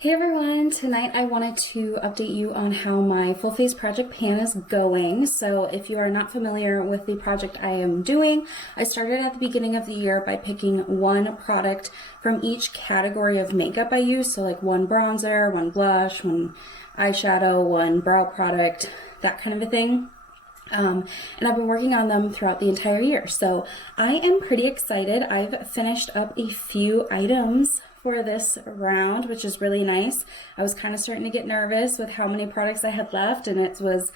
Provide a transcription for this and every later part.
Hey everyone, tonight I wanted to update you on how my full face project pan is going. So if you are not familiar with the project I am doing, I started at the beginning of the year by picking one product from each category of makeup I use. So like one bronzer, one blush, one eyeshadow, one brow product, that kind of a thing. And I've been working on them throughout the entire year. So I am pretty excited. I've finished up a few items for this round, which is really nice. I was kind of starting to get nervous with how many products I had left, and it was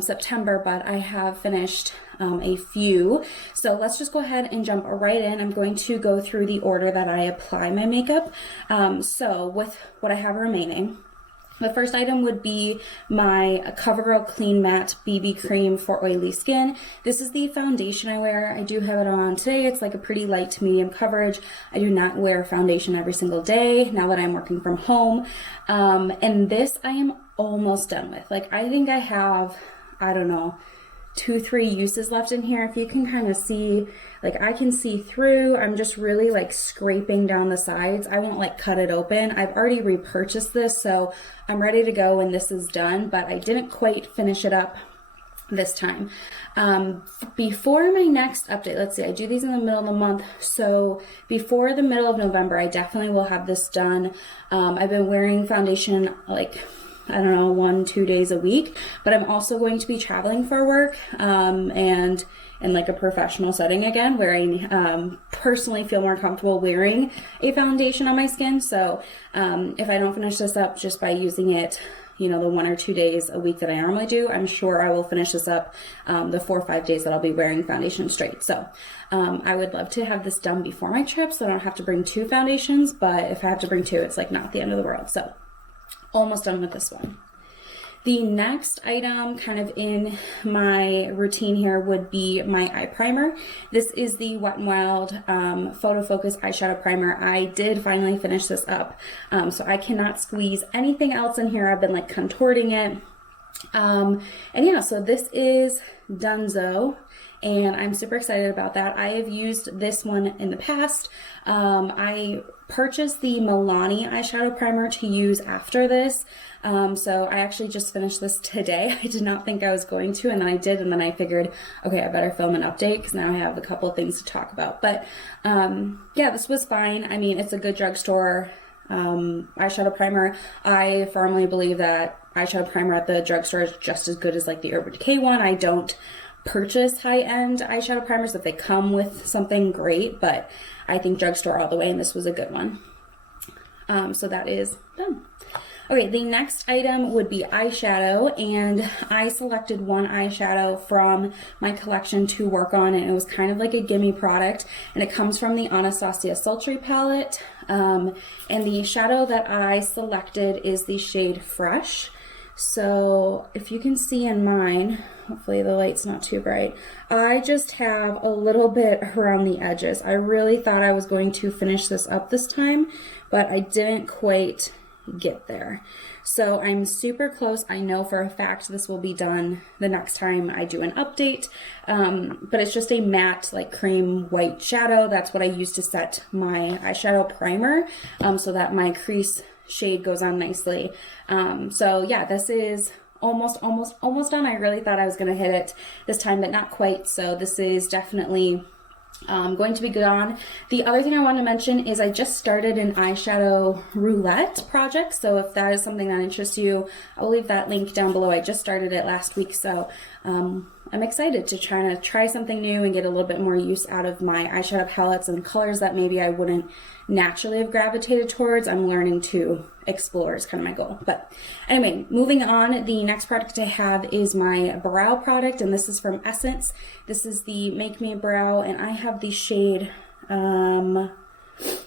September, but I have finished a few. So let's just go ahead and jump right in. I'm going to go through the order that I apply my makeup. So with what I have remaining, the first item would be my CoverGirl Clean Matte BB Cream for oily skin. This is the foundation I wear. I do have it on today. It's like a pretty light to medium coverage. I do not wear foundation every single day now that I'm working from home. And this I am almost done with. Like, I think I have, I don't know, 2-3 uses left in here. If you can kind of see, like, I can see through. I'm just really like scraping down the sides. I won't like cut it open. I've already repurchased this, so I'm ready to go when this is done, but I didn't quite finish it up this time. Before my next update, let's see, I do these in the middle of the month, so before the middle of November, I definitely will have this done. I've been wearing foundation like, I don't know, 1-2 days a week, but I'm also going to be traveling for work, and in like a professional setting again, where I personally feel more comfortable wearing a foundation on my skin. So if I don't finish this up just by using it, you know, the 1 or 2 days a week that I normally do, I'm sure I will finish this up the 4 or 5 days that I'll be wearing foundation straight. So I would love to have this done before my trip so I don't have to bring 2 foundations, but if I have to bring 2, it's like not the end of the world. So almost done with this one. The next item kind of in my routine here would be my eye primer. This is the Wet n Wild Photo Focus Eyeshadow Primer. I did finally finish this up, so I cannot squeeze anything else in here. I've been like contorting it. And yeah, so this is Dunzo, and I'm super excited about that. I have used this one in the past. I purchased the Milani eyeshadow primer to use after this. So I actually just finished this today. I did not think I was going to, and then I did, and then I figured, okay, I better film an update because now I have a couple of things to talk about. But yeah, this was fine. I mean, it's a good drugstore eyeshadow primer. I firmly believe that eyeshadow primer at the drugstore is just as good as like the Urban Decay one. I don't purchase high-end eyeshadow primers if they come with something great, but I think drugstore all the way, and this was a good one. So that is done. Okay, the next item would be eyeshadow, and I selected one eyeshadow from my collection to work on, and it was kind of like a gimme product, and it comes from the Anastasia Sultry palette, and the shadow that I selected is the shade Fresh. So if you can see in mine, hopefully the light's not too bright, I just have a little bit around the edges. I really thought I was going to finish this up this time, but I didn't quite get there. So I'm super close. I know for a fact this will be done the next time I do an update, but it's just a matte like cream white shadow. That's what I use to set my eyeshadow primer, so that my crease shade goes on nicely. So yeah, this is almost done. I really thought I was gonna hit it this time, but not quite. So this is definitely going to be good on. The other thing I want to mention is I just started an eyeshadow roulette project. So if that is something that interests you, I'll leave that link down below. I just started it last week, so I'm excited to try something new and get a little bit more use out of my eyeshadow palettes and colors that maybe I wouldn't naturally have gravitated towards. I'm learning to explore is kind of my goal. But anyway, moving on, the next product I have is my brow product, and this is from Essence. This is the Make Me Brow, and I have the shade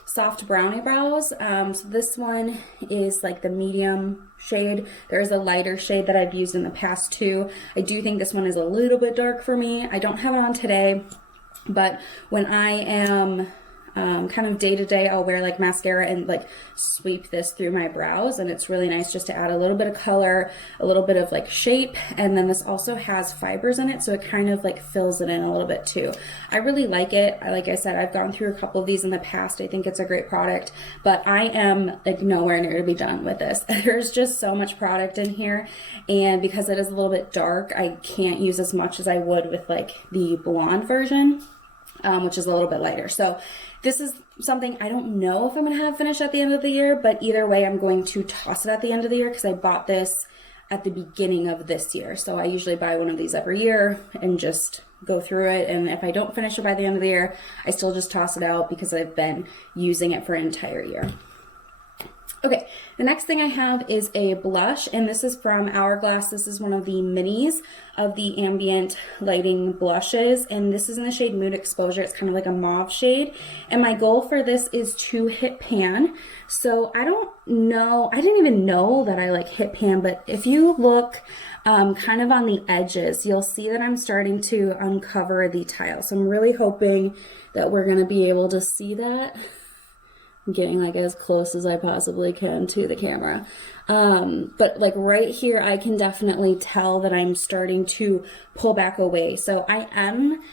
Soft Brownie Brows. So this one is like the medium shade. There is a lighter shade that I've used in the past too. I do think this one is a little bit dark for me. I don't have it on today, but when I am kind of day to day, I'll wear like mascara and like sweep this through my brows, and it's really nice just to add a little bit of color, a little bit of like shape, and then this also has fibers in it, so it kind of like fills it in a little bit too. I really like it. Like I said, I've gone through a couple of these in the past. I think it's a great product, but I am like nowhere near to be done with this. There's just so much product in here, and because it is a little bit dark, I can't use as much as I would with like the blonde version, which is a little bit lighter. So this is something I don't know if I'm going to have finished at the end of the year, but either way, I'm going to toss it at the end of the year because I bought this at the beginning of this year. So I usually buy one of these every year and just go through it. And if I don't finish it by the end of the year, I still just toss it out because I've been using it for an entire year. Okay, the next thing I have is a blush, and this is from Hourglass. This is one of the minis of the ambient lighting blushes, and this is in the shade Mood Exposure. It's kind of like a mauve shade, and my goal for this is to hit pan. So I don't know, I didn't even know that I like hit pan, but if you look kind of on the edges, you'll see that I'm starting to uncover the tile. So I'm really hoping that we're going to be able to see that. I'm getting like as close as I possibly can to the camera. But like right here, I can definitely tell that I'm starting to pull back away. So I am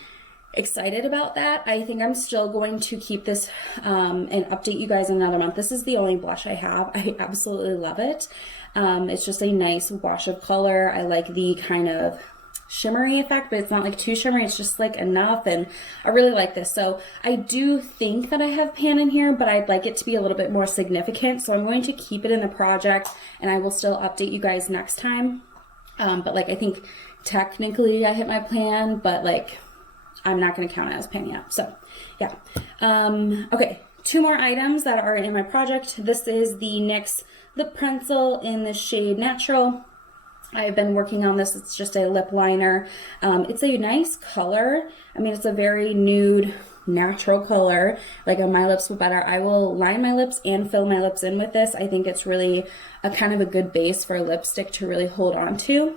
excited about that. I think I'm still going to keep this and update you guys in another month. This is the only blush I have. I absolutely love it. It's just a nice wash of color. I like the kind of shimmery effect, but it's not like too shimmery. It's just like enough, and I really like this. So I do think that I have pan in here, but I'd like it to be a little bit more significant. So I'm going to keep it in the project, and I will still update you guys next time. But like I think technically I hit my plan, but like I'm not going to count it as pan yet. So yeah. Okay, 2 more items that are in my project. This is the NYX lip pencil in the shade Natural. I've been working on this. It's just a lip liner. It's a nice color. I mean, it's a very nude, natural color. Like on my lips better. I will line my lips and fill my lips in with this. I think it's really a kind of a good base for a lipstick to really hold on to.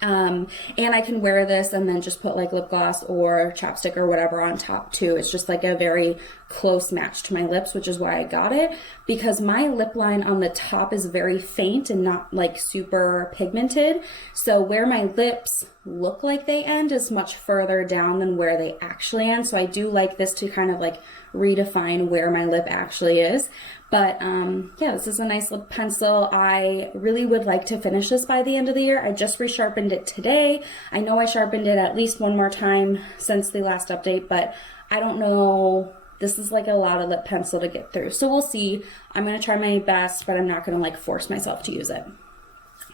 And I can wear this and then just put like lip gloss or chapstick or whatever on top too. It's just like a very close match to my lips, which is why I got it, because my lip line on the top is very faint and not like super pigmented. So where my lips look like they end is much further down than where they actually end. So I do like this to kind of like redefine where my lip actually is. But yeah, this is a nice lip pencil. I really would like to finish this by the end of the year. I just resharpened it today. I know I sharpened it at least one more time since the last update, but I don't know. This is like a lot of lip pencil to get through. So we'll see. I'm going to try my best, but I'm not going to like force myself to use it.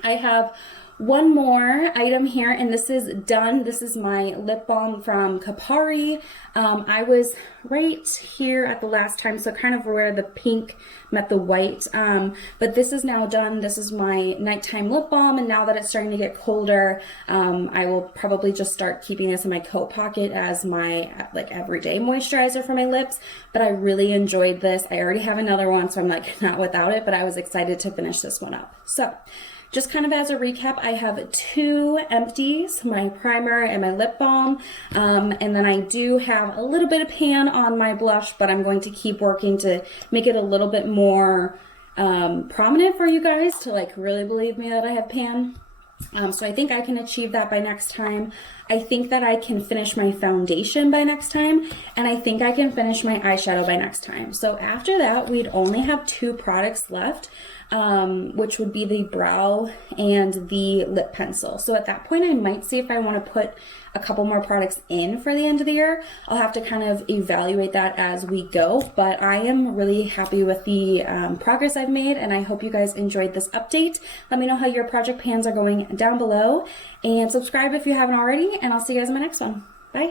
I have one more item here, and this is done. This is my lip balm from Kapari. I was right here at the last time, so kind of where the pink met the white, but this is now done. This is my nighttime lip balm, and now that it's starting to get colder, I will probably just start keeping this in my coat pocket as my like everyday moisturizer for my lips. But I really enjoyed this. I already have another one, so I'm like not without it, but I was excited to finish this one up. So just kind of as a recap, I have 2 empties, my primer and my lip balm, and then I do have a little bit of pan on my blush, but I'm going to keep working to make it a little bit more prominent for you guys to like really believe me that I have pan. So I think I can achieve that by next time. I think that I can finish my foundation by next time, and I think I can finish my eyeshadow by next time. So after that, we'd only have 2 products left, which would be the brow and the lip pencil. So at that point, I might see if I want to put a couple more products in for the end of the year. I'll have to kind of evaluate that as we go, but I am really happy with the progress I've made, and I hope you guys enjoyed this update. Let me know how your project pans are going down below, and subscribe if you haven't already, and I'll see you guys in my next one. Bye.